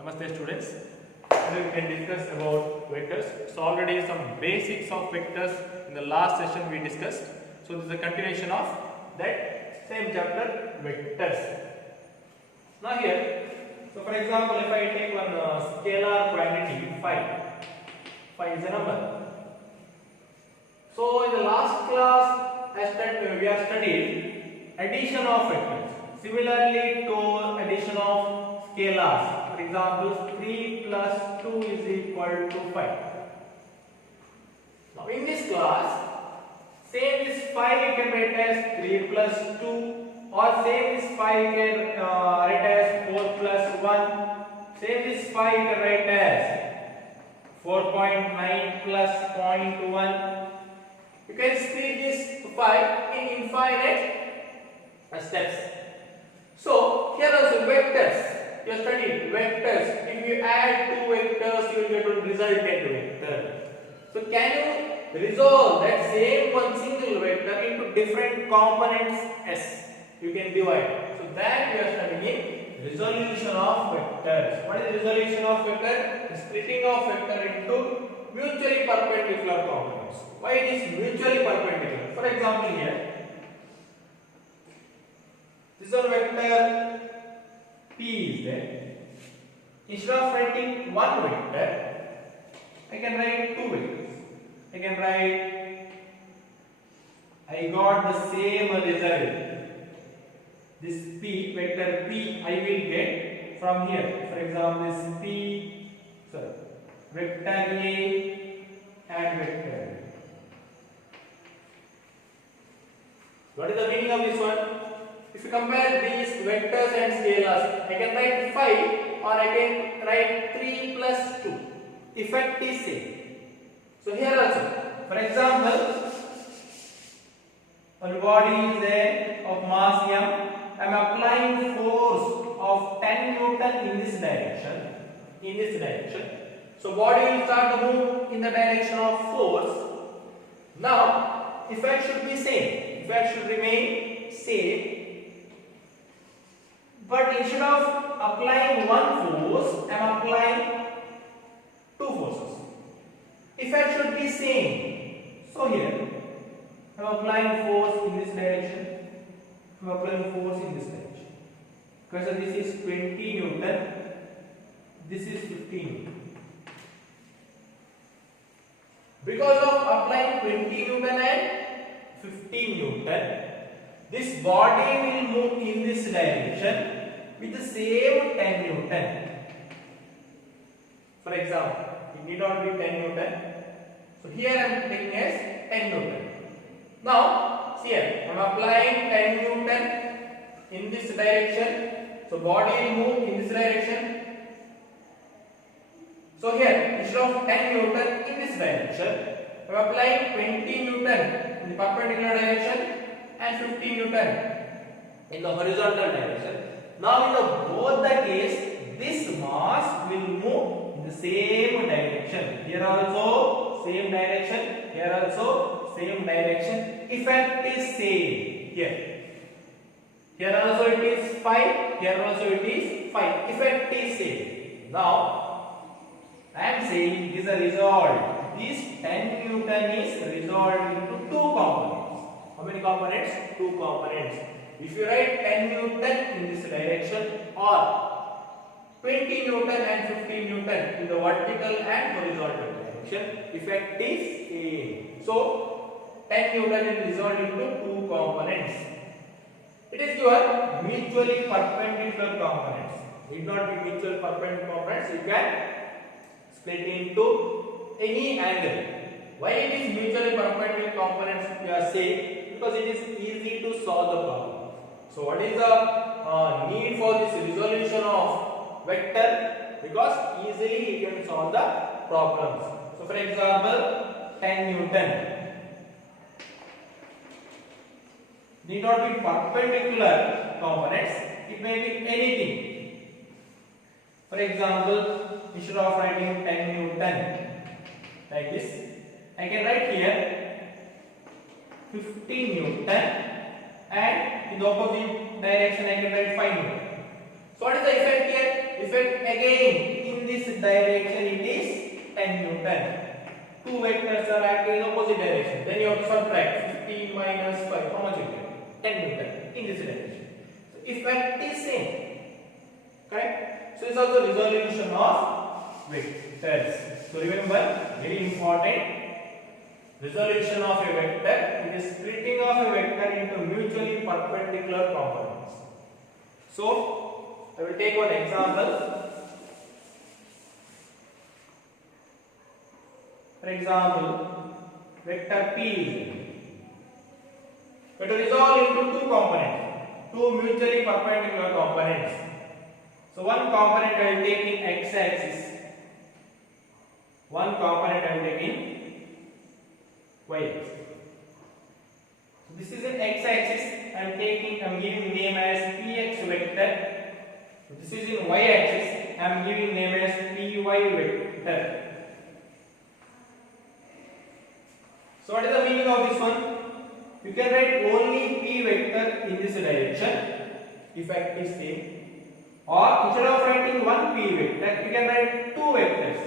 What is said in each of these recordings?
Namaste students. Today we can discuss about vectors. So already some basics of vectors in the last session we discussed. So this is a continuation of that same chapter, vectors. Now here, so for example, if I take one scalar quantity phi is a number. So in the last class we have studied addition of vectors. Similarly to addition of scalars. For example, 3 plus 2 is equal to 5. Now in this class, same is 5 you can write as 3 plus 2, or same is 5 you can write as 4 plus 1, same is 5 you can write as 4.9 plus 0.1. You can split this 5 in infinite steps. So here are the vectors. You have studied vectors. If you add two vectors, you will get one resultant vector. So can you resolve that same one single vector into different components S? You can divide. So that we are studying resolution of vectors. What is resolution of vector? The splitting of vector into mutually perpendicular components. Why it is mutually perpendicular? For example here, this one vector P is there. Instead of writing one vector, I can write two vectors. I can write, I got the same result. This P, vector P, I will get from here. For example, this P, vector A and vector B. What is the meaning of this one? If you compare these vectors and scalars, I can write 5 or I can write 3 plus 2. Effect is same. So here also, for example, one body is there of mass m. I am applying force of 10 Newton in this direction. So body will start to move in the direction of force. Now effect should be same. Effect should remain same. But instead of applying one force, I am applying two forces. Effect should be same. So here, I am applying force in this direction. I am applying force in this direction. Because this is 20 Newton, this is 15 Newton. Because of applying 20 Newton and 15 Newton, this body will move in this direction with the same 10 Newton. For example, it need not be 10 Newton. So here I am taking as 10 Newton. Now, see here, I am applying 10 Newton in this direction. So body will move in this direction. So here, instead of 10 Newton in this direction, I am applying 20 Newton in the perpendicular direction and 15 Newton in the horizontal direction. Now in the both the case, this mass will move in the same direction. Here also same direction, here also same direction. Effect is same here. Here also it is 5, here also it is 5. Effect is same. Now I am saying this is a result. This 10 Newton is resolved into two components. How many components? Two components. If you write 10 Newton in this direction or 20 Newton and 15 Newton in the vertical and horizontal direction, effect is same. So 10 Newton is resolved into two components. It is your mutually perpendicular components. It not be mutual perpendicular components. You can split into any angle. Why it is mutually perpendicular components we are saying? Because it is easy to solve the problem. So what is the need for this resolution of vector? Because easily you can solve the problems. So for example, 10 Newton need not be perpendicular components. It may be anything. For example, instead of writing 10 Newton like this, I can write here 15 Newton and in the opposite direction I can write 5 Newton. So what is the effect here? effect again in this direction, it is 10 Newton. Two vectors are acting in opposite direction. Then you have to subtract 15 minus 5. How much you get? 10 Newton in this direction. So effect is same. Correct? So this is also resolution of vectors. So remember, very important. Resolution of a vector, it is splitting of a vector into mutually perpendicular components. So I will take one example. For example, vector P is going to resolve into two components, two mutually perpendicular components. So one component I will take in x-axis, one component I will take in y-axis. So this is in x-axis. I am giving name as px vector. So this is in y-axis. I am giving name as py vector. So what is the meaning of this one? You can write only p vector in this direction. Effect is same. Or instead of writing one p vector, you can write two vectors.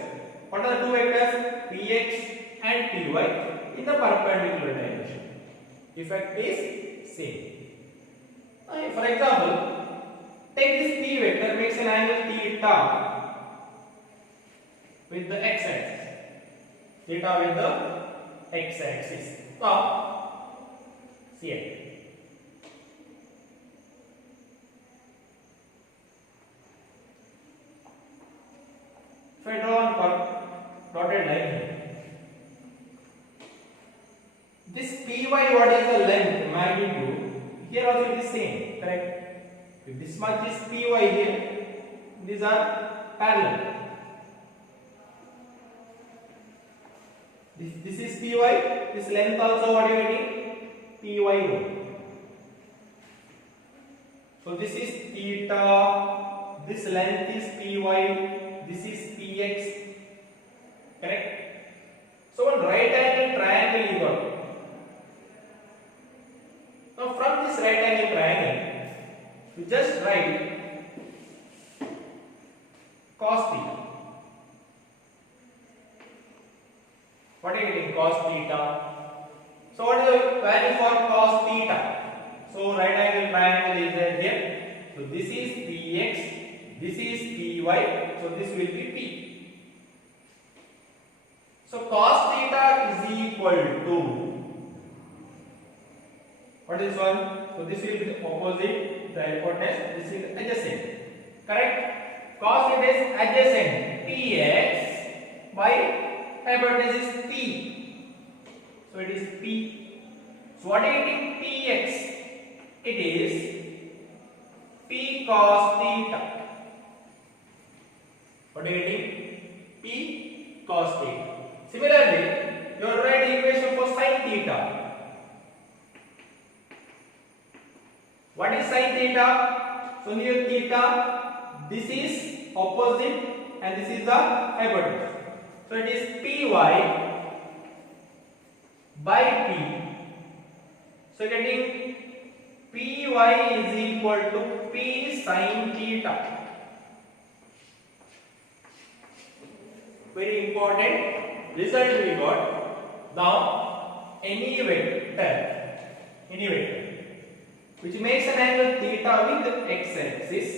What are the two vectors? Px and py in the perpendicular direction. Effect is same. For example, take this p vector, makes an angle theta with the x-axis. Theta with the x-axis. Now, see it. If I draw one dotted line here, this py, what is the length, magnitude? Here also it is same, correct? If this much is py here, these are parallel. This is py, this length also what you are getting? Py1. So this is theta, this length is py, this is px, correct? So one right angle triangle you got. Now from this right angle triangle, you just write cos theta. What are you getting? Cos theta. So what is the value for cos theta? So right angle triangle is there here. So this is px, this is py, so this will be p. So cos theta is equal to, what is one? So this will be the opposite, the hypotenuse, this is adjacent. Correct? Cos theta is adjacent, px by hypotenuse is p. So it is p. So what are you getting? Px. It is p cos theta. What are you getting? P cos theta. Similarly, you will write the equation for sin theta. What is sin theta? So here theta, this is opposite and this is the hypotenuse. So it is py by p. So getting py is equal to p sin theta. Very important result we got. Now any vector which makes an angle theta with the x-axis,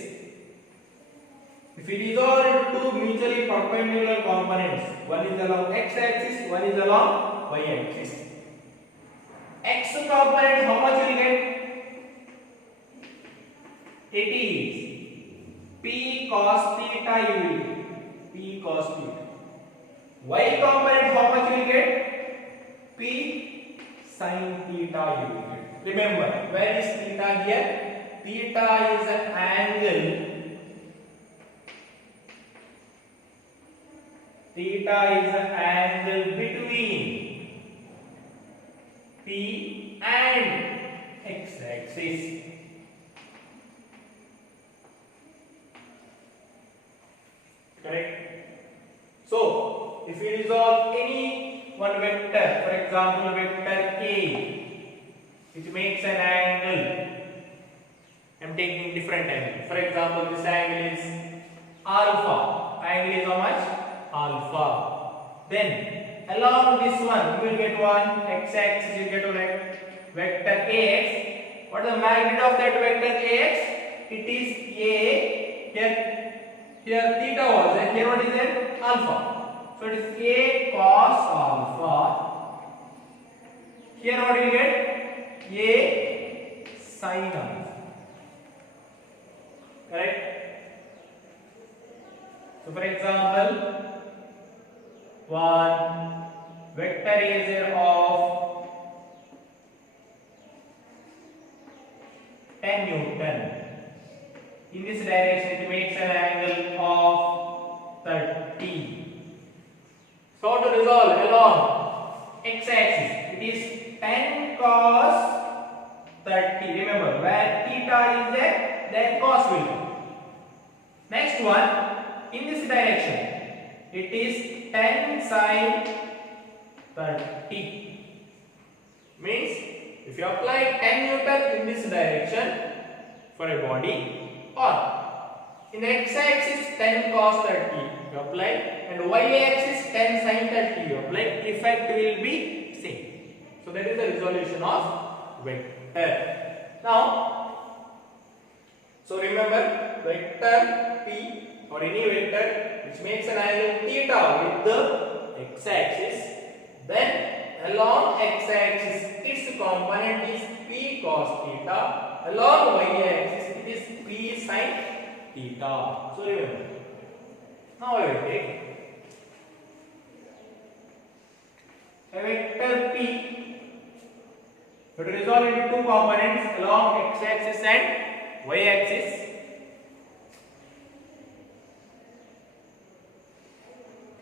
if it is all into two mutually perpendicular components, one is along x-axis, one is along y-axis. X component, how much you will get? It is p cos theta you will get. P cos theta. Y component, how much you will get? P sin theta you will get. Remember, where is theta here? Theta is an angle. Theta is an angle between P and x-axis. Correct? So, if you resolve any one vector, for example, vector A, which makes an angle, I am taking different angle. For example, this angle is alpha. Angle is how much? Alpha. Then along this one you will get one x-axis, you get a vector ax. What is the magnitude of that vector ax? It is a. Here theta was there. Here what is it? Alpha. So it is a cos alpha. Here what you get? A sin alpha. Correct? So for example, one vector is there of 10 Newton. In this direction it makes an angle of 30. So to resolve along x-axis, it is 10 cos 30. Remember, where theta is there, then cos will be. Next one, in this direction, it is 10 sin 30. Means, if you apply 10 Newton in this direction for a body, or in the x-axis 10 cos 30 you apply, and y-axis 10 sin 30 you apply, effect will be same. So that is the resolution of vector. Now, so remember, vector P or any vector which makes an angle theta with the x-axis, then along x-axis its component is P cos theta, along y-axis it is P sin theta. So remember. Now I will take a vector P, it will resolve into two components along x-axis and y-axis.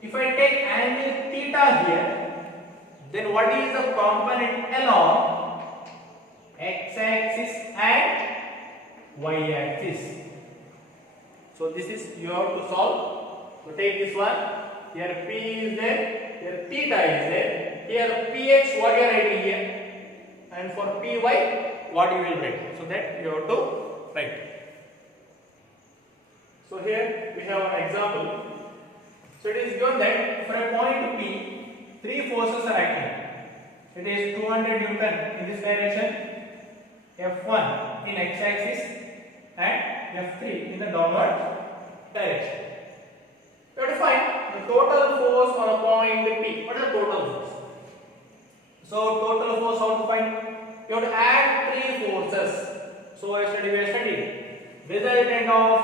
If I take angle theta here, then what is the component along x-axis and y-axis? So this is you have to solve. So take this one. Here P is there, here theta is there, here Px what you are writing here, and for Py what you will write. So that you have to write. So here we have an example. So it is given that for a point P, three forces are acting. It is 200 Newton in this direction, F1 in x-axis and F3 in the downward direction. You have to find the total force on a point P. What is the total force? So total force how to find? You have to add three forces. So yesterday we studied resultant of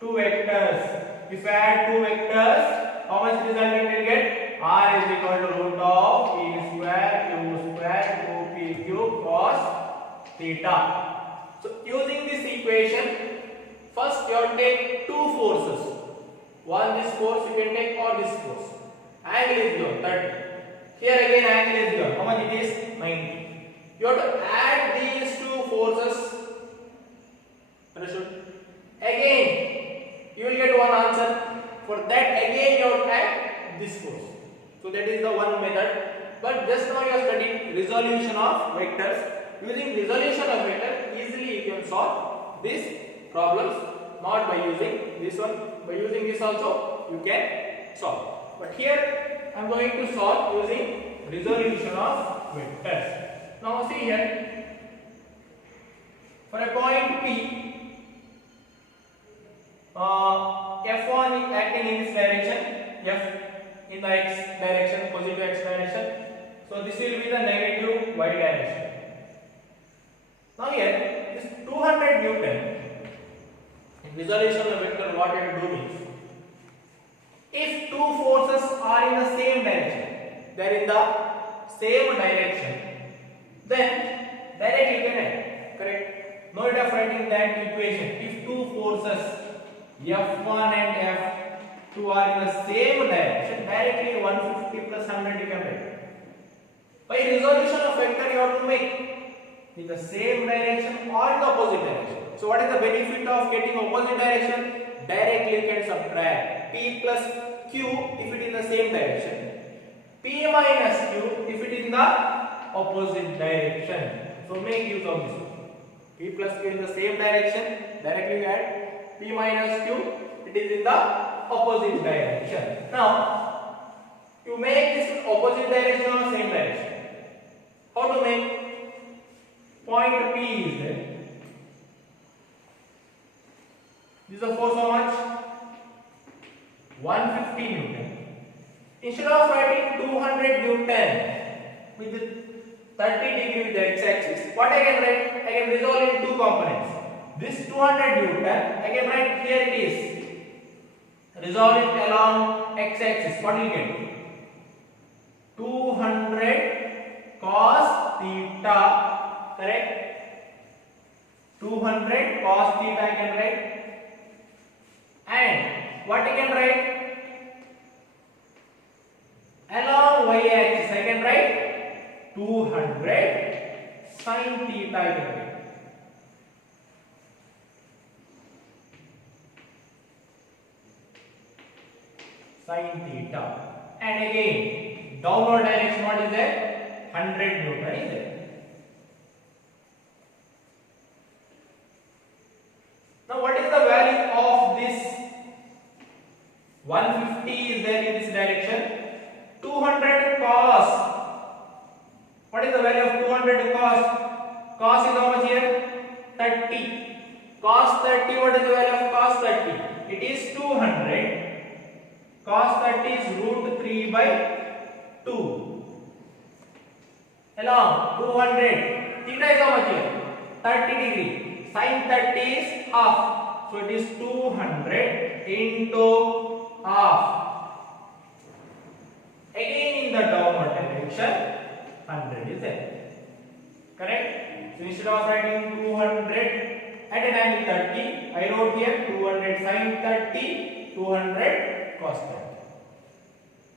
two vectors. If you add two vectors, how much resultant will get? R is equal to root of P square Q square 2P cube cos theta. So using this equation, first you have to take two forces. One this force you can take, or this force. Angle is given 30. Here again angle is given. How much it is? 90. You have to add these two forces. Understood? Again, you will get one answer. For that again you have to add this force. So that is the one method. But just now you are studying resolution of vectors. Using resolution of vector, easily you can solve these problems. Not by using this one. By using this also you can solve. But here I am going to solve using resolution of vectors. Now see here, for a point P, F1 is acting in this direction, F in the x direction, positive x direction. So this will be the negative y direction. Now here, this 200 Newton in resolution of vector, what you have to do means, if two forces are in the same direction, they are in the same direction, then directly you can add, correct? No need of writing that equation. If two forces F1 and F2 are in the same direction, directly 150 plus 100 you can write. By resolution of vector, you have to make in the same direction or in the opposite direction. So what is the benefit of getting opposite direction? Directly you can subtract P plus Q if it is in the same direction, P minus Q if it is in the opposite direction. So make use of this one. P plus Q in the same direction, directly you add P minus Q, it it is in the opposite direction. Now, you make this opposite direction or same direction. How to make? Point P is there. This is the force how much? 150 Newton. Instead of writing 200 Newton with the 30 degree with the x-axis, what I can write? I can resolve in two components. This 200 Newton, I can write here it is. Resolve it along x-axis. What will you get? 200 cos theta, correct? 200 cos theta I can write. And what I can write? Along y-axis I can write 200 sin theta I can write. Sin theta. And again, downward direction what is there? 100 Newton is there. Now what is the value of this? 150 is there in this direction. 200 cos. What is the value of 200 cos? Cos is how much here? 30. Cos 30, what is the value of cos 30? It is 200. Cos 30 is root 3 by 2. Along 200. Theta is how much here? 30 degree. Sin 30 is half. So it is 200 into half. Again in the downward direction, 100 is there. Correct? So instead of writing 200 at an angle 30, I wrote here 200 sin 30, 200 cos 30.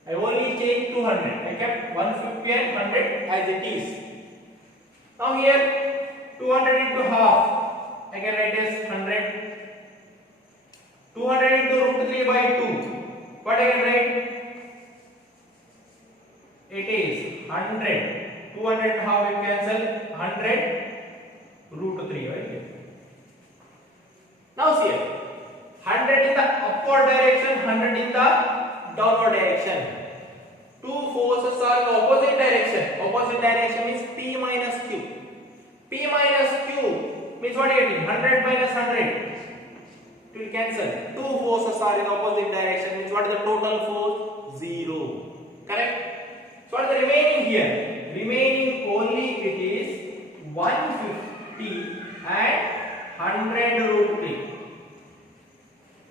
I only changed 200. I kept 150 and 100 as it is. Now here 200 into half, I can write as 100. 200 into root 3 by 2. What I can write? It is 100. 200 and half will cancel. 100 root 3 right here. Now see here. 100 in the upward direction, 100 in the downward direction. Two forces are in the opposite direction. Opposite direction means P minus Q. P minus Q means what are you getting? 100 minus 100. It will cancel. Two forces are in the opposite direction means what is the total force? 0. Correct? So what is the remaining here? Remaining only it is 150 and 100 root 3.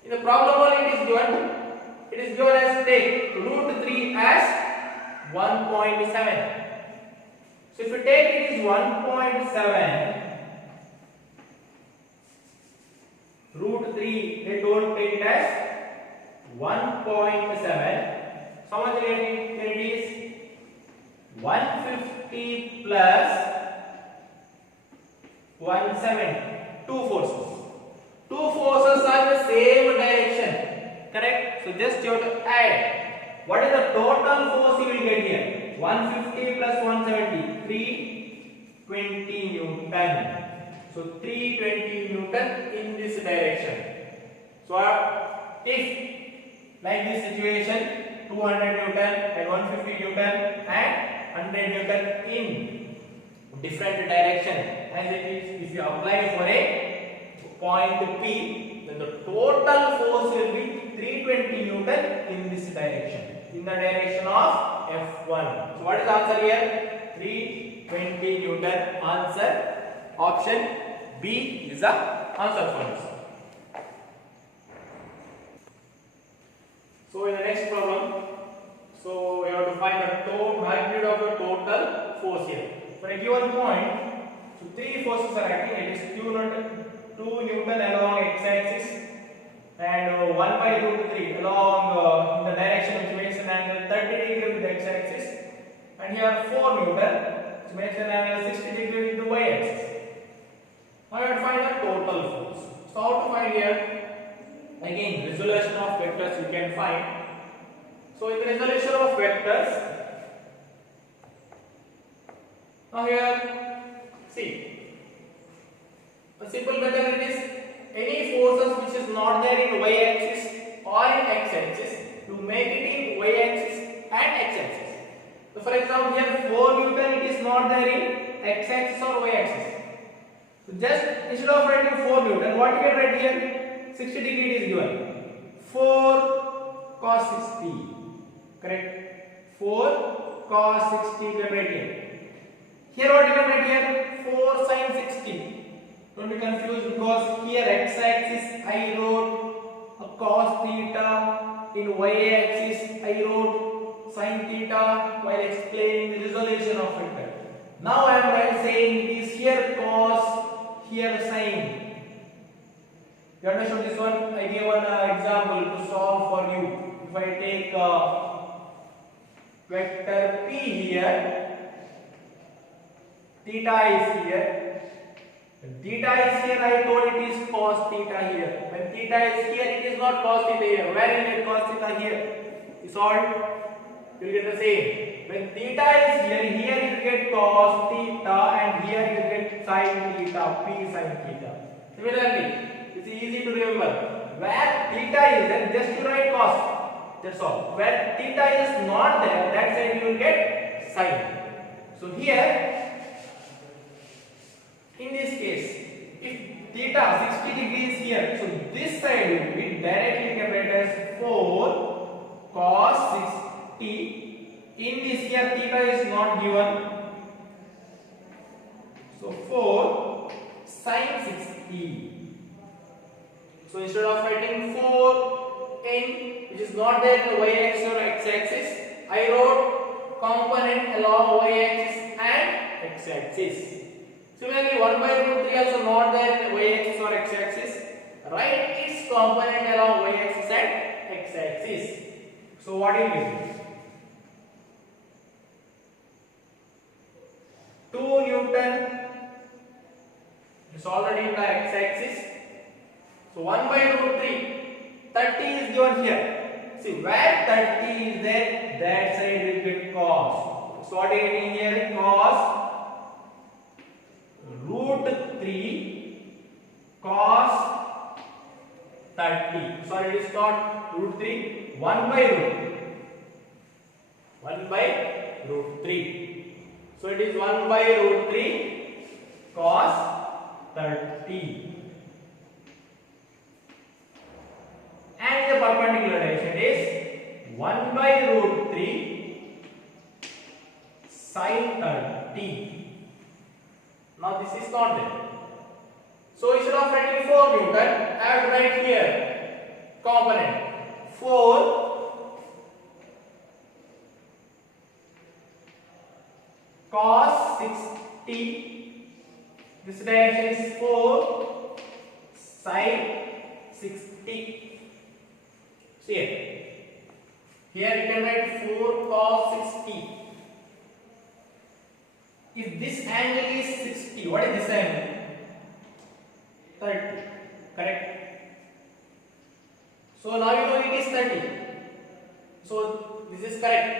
In the problem only it is given. It is given as take root 3 as 1.7. So if you take it is 1.7 root 3, they don't take it as 1.7. So how much here it is? 150 plus 170. Two forces. Two forces are in the same direction. Correct? So just you have to add. What is the total force you will get here? 150 plus 170. 320 Newton. So 320 Newton in this direction. So if like this situation 200 Newton and 150 Newton and 100 Newton in different direction as it is, if you apply for a point P, then the total force will be 320 Newton in this direction, in the direction of F1. So what is the answer here? 320 Newton. Answer option B is the answer for this. So in the next problem, so we have to find the total magnitude of the total force here. For a given point, so three forces are acting. It is 2 Newton along x-axis and 1 by root 3 along in the direction which makes an angle 30 degree with the x-axis, and here 4 Newton which makes an angle 60 degree with the y-axis. Now you have to find the total force. So how to find here? Again, resolution of vectors you can find. So in the resolution of vectors, now here see, a simple method it is any forces which is not there in y-axis or in x-axis to make it in y-axis and x-axis. So for example here 4 Newton it is not there in x-axis or y-axis. So just instead of writing 4 Newton, what you can write here? 60 degree it is given. 4 cos 60. Correct? 4 cos 60 you can write here. Here what you can write here? 4 sin 60. Don't be confused because here x-axis I wrote a cos theta, in y-axis I wrote sin theta while explaining the resolution of vector. Now I am saying it is here cos, here sin. You understood this one? I gave one example to solve for you. If I take vector p here, theta is here. When theta is here, I told it is cos theta here. When theta is here, it is not cos theta here. Where will get cos theta here? You solved, you will get the same. When theta is here, here you get cos theta, and here you get sin theta, p sin theta. Similarly, it's easy to remember. Where theta is there, just you write cos. That's all. Where theta is not there, that side you will get sin. So here, in this case, if theta 60 degrees here, so this side will be directly can write as 4 cos 60. In this here theta is not given, so 4 sin 60. So instead of writing 4 in which is not there in the y-axis or x-axis, I wrote component along y-axis and x-axis. Similarly, 1 by root 3 also not there in y-axis or x-axis. Write its component along y-axis and x-axis. So what it is? 2 Newton is already in the x-axis. So 1 by root 3, 30 is given here. See where 30 is there, that side will get cos. So what are you getting here? Cos root 3 cos 30. Sorry, it is not root 3, 1 by root 1 by root 3. So it is 1 by root 3 cos 30. And the perpendicular direction is 1 by root 3 sin 30. Now this is not there. So instead of writing 4 Newton, I have to write here component 4 cos 60. This direction is 4 sin 60. See here you can write 4 cos 60. If this angle is 60, what is this angle? 30. Correct? So now you know it is 30. So this is correct.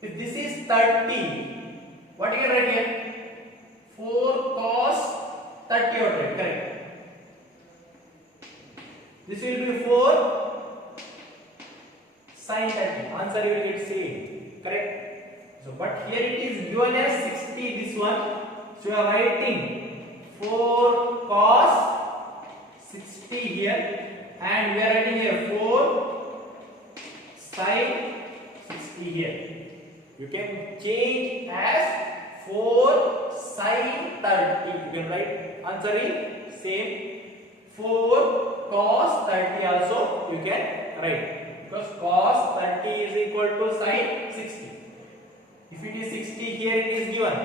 If this is 30, what you can write here? 4 cos 30 or right? Correct. This will be 4 sin 30. Answer you will get same. Correct? So, but here it is given as 60, this one. So, you are writing 4 cos 60 here, and we are writing here 4 sin 60 here. You can change as 4 sin 30. You can write answer is same. 4 cos 30 also you can write, because cos 30 is equal to sin 60. If it is 60, here it is given.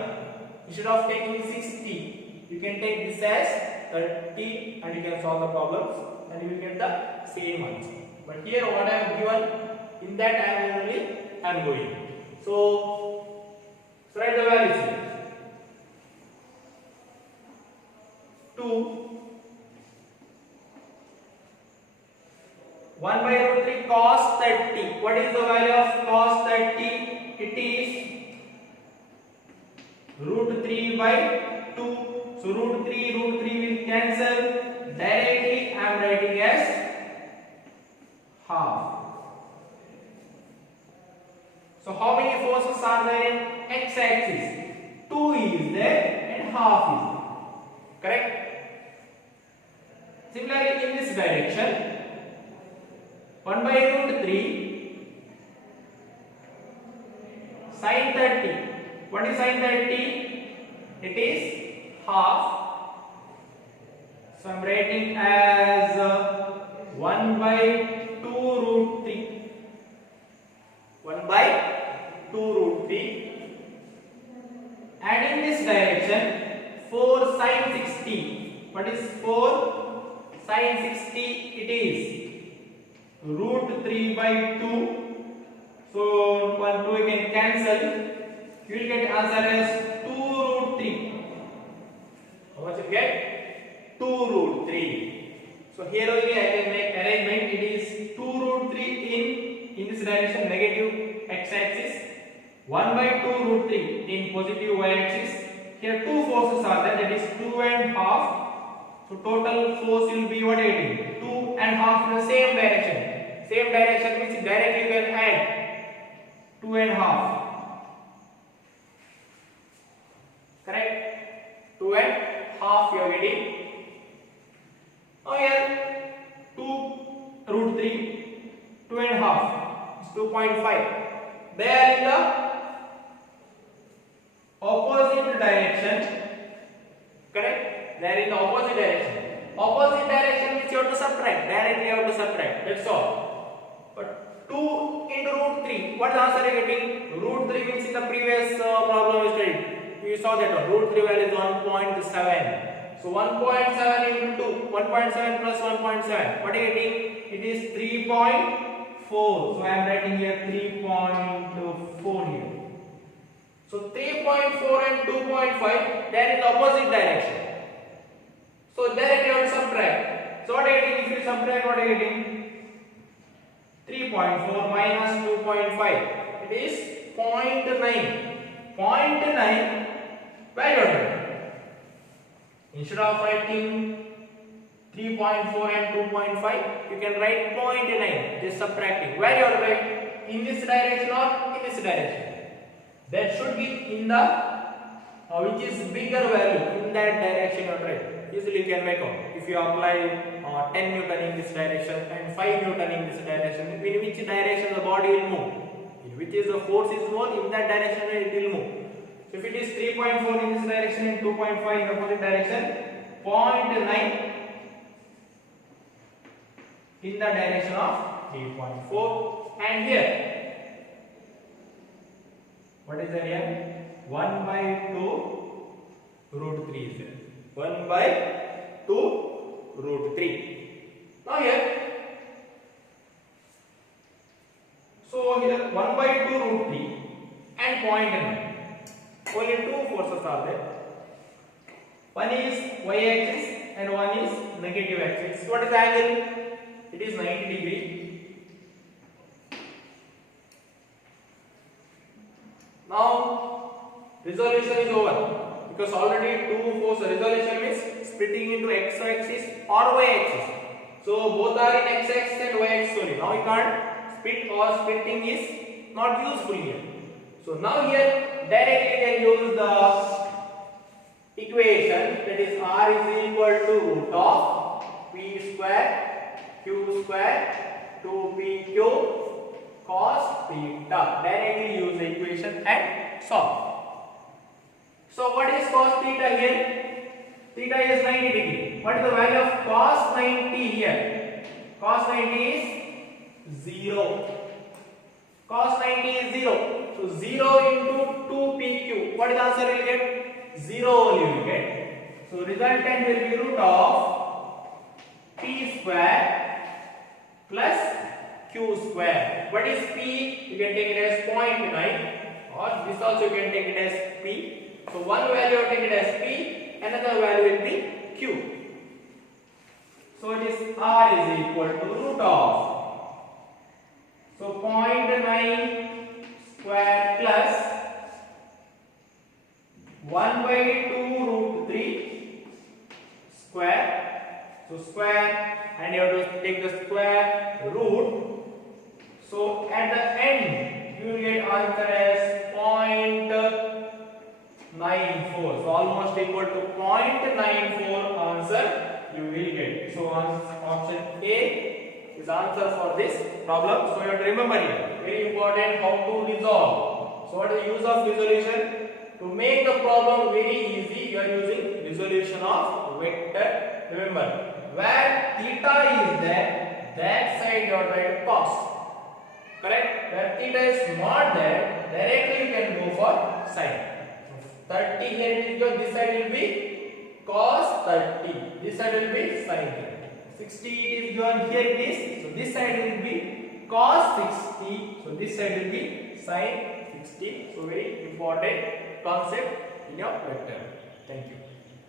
Instead of taking 60, you can take this as 30 and you can solve the problems and you will get the same answer. But here what I have given, in that I am going. So write the values here. 2 1 by root 3 cos 30. What is the value of cos 30? It is root 3 by 2. So root 3 will cancel. Directly I am writing as half. So how many forces are there in x-axis? 2 is there and half is there. Correct? Similarly, in this direction, 1 by root 3 sin 30. What is sin 30? It is half. So I am writing as 1 by 2 root 3. 1 by 2 root 3. And in this direction, 4 sin 60. What is 4 sin 60? It is root 3 by 2. So 1, 2 can cancel. You will get answer as 2 root 3. How much you get? 2 root 3. So here only I can make arrangement. It is 2 root 3 in this direction, negative x-axis. 1 by 2 root 3 in positive y-axis. Here two forces are there, that is 2 and half. So total force will be what I did? 2 and half in the same direction. Same direction means directly you can add 2 and half. Correct? 2 and half you are getting. Now here 2 root 3, 2 and half is 2.5. They are in the opposite direction. Correct? They are in the opposite direction. Opposite direction means you have to subtract. Directly you have to subtract. That's all. But 2 into root 3. What is the answer you are getting? Root 3 means in the previous problem we studied. We saw that one. Root 3 value is 1.7. So 1.7 into 2. 1.7 plus 1.7. What are you getting? It is 3.4. So I am writing here 3.4 here. So 3.4 and 2.5, they are in the opposite direction. So directly you have to subtract. So what are you getting? If you subtract, what are you getting? 3.4 minus 2.5. It is 0.9. 0.9 value. Instead of writing 3.4 and 2.5, you can write 0.9. Just subtracting. Where you have to write? In this direction or in this direction? That should be in the which is bigger value, in that direction you have to write. Easily you can make out. If you apply 10 Newton in this direction and 5 Newton in this direction, in which direction the body will move? In which is the force is more, in that direction it will move. So if it is 3.4 in this direction and 2.5 in the opposite direction, 0.9 in the direction of 3.4. And here, what is that here? 1 by 2 root 3 is there. 1 by 2 root 3. Now here, so here 1 by 2 root 3 and 0.9. Only two forces are there. One is y-axis and one is negative axis. What is the angle? It is 90 degree. Now resolution is over because already two forces. Resolution means splitting into x-axis or y-axis. So both are in x-axis and y-axis only. Now you can't split, or splitting is not useful here. So now here directly you can use the equation, that is r is equal to root of p square q square 2pq cos theta. Directly use the equation and solve. So what is cos theta here? Theta is 90 degree. What is the value of cos 90 here? Cos 90 is 0. Cos 90 is 0. So 0 into 2pq. What is the answer you will get? 0 only you will get. So resultant will be root of p square plus q square. What is p? You can take it as 0.9, or this also you can take it as p. So one value you take it as p, another value will be q. So it is r is equal to root of. So 0.9 square plus 1 by 2 root 3 square. So square, and you have to take the square root option A is answer for this problem. So you have to remember it. Very important how to resolve. So what is the use of resolution? To make the problem very easy, you are using resolution of vector. Remember, where theta is there, that side you are writing cos. Correct? Where theta is not there, directly you can go for sine. 30 here it will go, this side will be cos 30, this side will be sin 30. 60 it is given, here it is, so this side will be cos 60, so this side will be sin 60. So very important concept in your vector. Thank you.